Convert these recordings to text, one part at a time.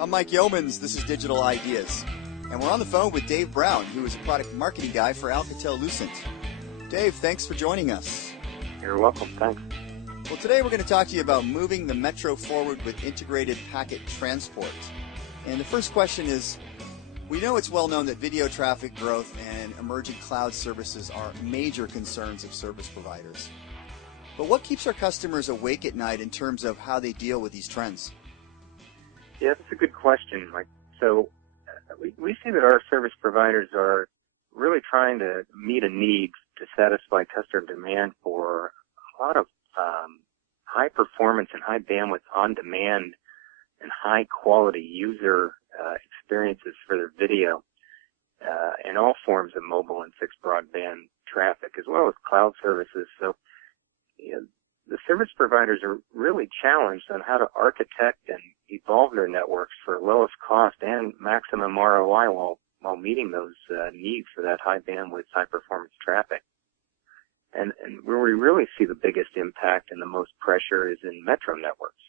I'm Mike Yeomans. This is Digital Ideas. And we're on the phone with Dave Brown, who is a product marketing guy for Alcatel-Lucent. Dave, thanks for joining us. You're welcome. Thanks. Well, today we're going to talk to you about moving the metro forward with integrated packet transport. And the first question is, we know it's well known that video traffic growth and emerging cloud services are major concerns of service providers. But what keeps our customers awake at night in terms of how they deal with these trends? Yeah, that's a good question, Mike. So we see that our service providers are really trying to meet a need to satisfy customer demand for a lot of high performance and high bandwidth on demand and high quality user experiences for their video in all forms of mobile and fixed broadband traffic, as well as cloud services. So the service providers are really challenged on how to architect and evolve their networks for lowest cost and maximum ROI while meeting those needs for that high bandwidth, high performance traffic. And where we really see the biggest impact and the most pressure is in metro networks.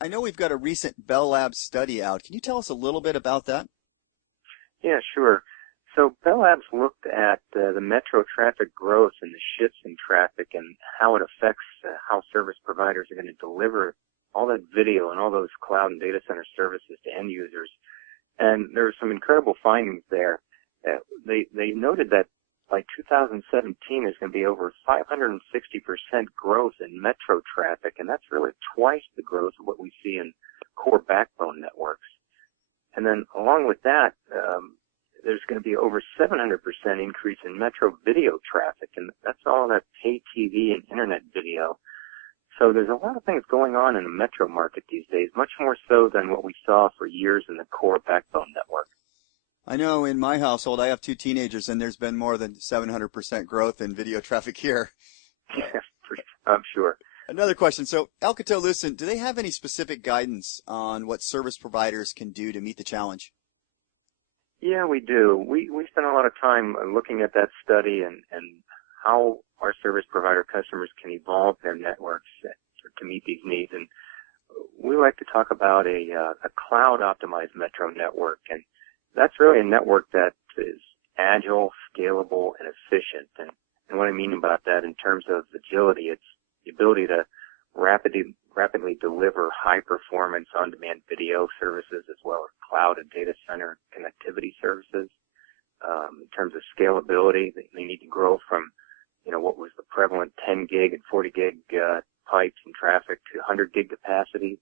I know we've got a recent Bell Labs study out. Can you tell us a little bit about that? Yeah, sure. So Bell Labs looked at the metro traffic growth and the shifts in traffic and how it affects how service providers are going to deliver all that video and all those cloud and data center services to end users. And there were some incredible findings there. They noted that by 2017, there's going to be over 560% growth in metro traffic, and that's really twice the growth of what we see in core backbone networks. And then along with that, there's going to be over 700% increase in metro video traffic, and that's all that pay TV and internet video. So there's a lot of things going on in the metro market these days, much more so than what we saw for years in the core backbone network. I know in my household I have two teenagers, and there's been more than 700% growth in video traffic here. Yeah, I'm sure. Another question. So Alcatel-Lucent, do they have any specific guidance on what service providers can do to meet the challenge? Yeah, we do. We spend a lot of time looking at that study and how our service provider customers can evolve their networks to meet these needs. And we like to talk about a cloud-optimized metro network. And that's really a network that is agile, scalable, and efficient. And what I mean about that in terms of agility, it's the ability to rapidly deliver high-performance on-demand video services as well as cloud and data center connectivity services. In terms of scalability, they need to grow from what was the prevalent 10 gig and 40 gig pipes and traffic to 100 gig capacity.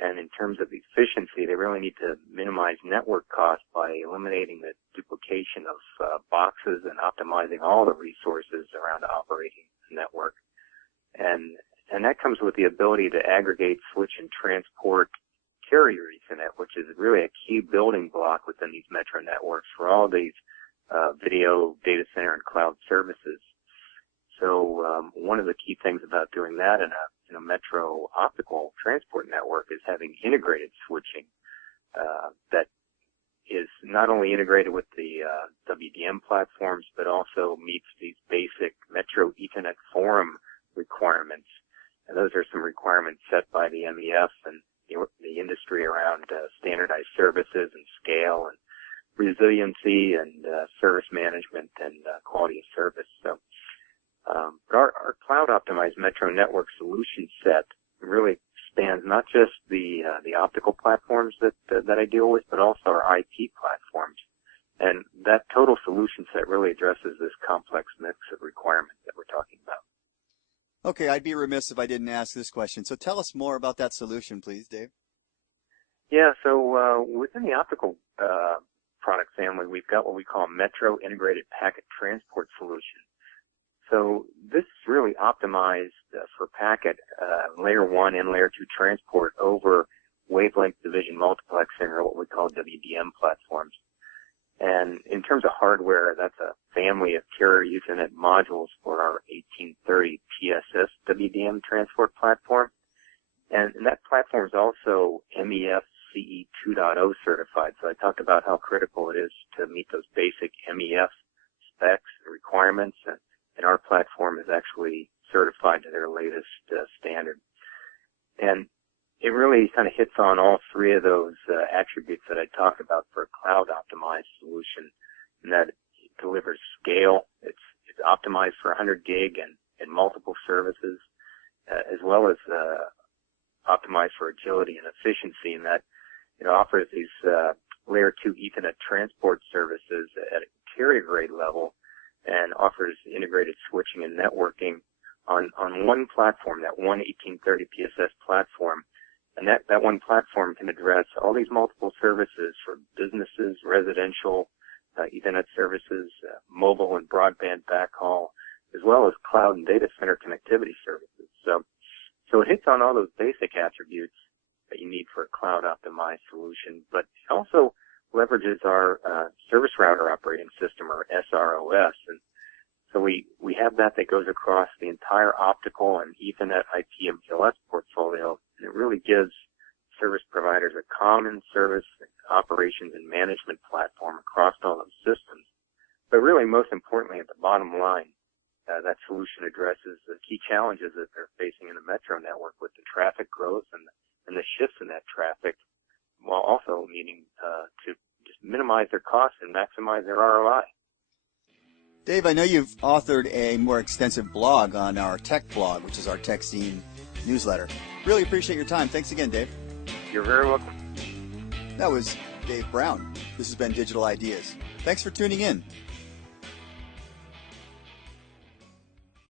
And in terms of efficiency, they really need to minimize network costs by eliminating the duplication of boxes and optimizing all the resources around operating the network. And that comes with the ability to aggregate, switch, and transport carrier Ethernet, which is really a key building block within these metro networks for all these video, data center, and cloud services. So one of the key things about doing that in a metro optical transport network is having integrated switching that is not only integrated with the WDM platforms, but also meets these basic metro Ethernet forum requirements. And those are some requirements set by the MEF and the industry around standardized services and scale and resiliency and service management and quality of service. So, but our cloud-optimized metro network solution set really spans not just the optical platforms that I deal with, but also our IP platforms. And that total solution set really addresses this complex mix of requirements that we're talking about. Okay, I'd be remiss if I didn't ask this question. So tell us more about that solution, please, Dave. Yeah, so within the optical product family, we've got what we call Metro Integrated Packet Transport Solution. So this is really optimized for packet layer 1 and layer 2 transport over wavelength division multiplexing, or what we call WDM platforms. And in terms of hardware, that's a family of carrier Ethernet modules for our 1830 PSS WDM transport platform. And that platform is also MEF CE 2.0 certified. So I talked about how critical it is to meet those basic MEF specs and requirements. And our platform is actually certified to their latest standard. And it really kind of hits on all three of those attributes that I talked about for a cloud-optimized solution, and that it delivers scale. It's optimized for 100 gig and multiple services, as well as optimized for agility and efficiency, and that it offers these layer 2 Ethernet transport services at a carrier grade level and offers integrated switching and networking on one platform, that one 1830 PSS platform. And that one platform can address all these multiple services for businesses, residential, Ethernet services, mobile and broadband backhaul, as well as cloud and data center connectivity services. So it hits on all those basic attributes that you need for a cloud-optimized solution, but it also leverages our service router operating system, or SROS. And so we have that goes across the entire optical and Ethernet IP MPLS portfolio, and it really gives service providers a common service operations and management platform across all those systems. But really, most importantly, at the bottom line, that solution addresses the key challenges that they're facing in the metro network with the traffic growth and the shifts in that traffic, while also needing to just minimize their costs and maximize their ROI. Dave, I know you've authored a more extensive blog on our tech blog, which is our Tech Scene newsletter. Really appreciate your time. Thanks again, Dave. You're very welcome. That was Dave Brown. This has been Digital Ideas. Thanks for tuning in.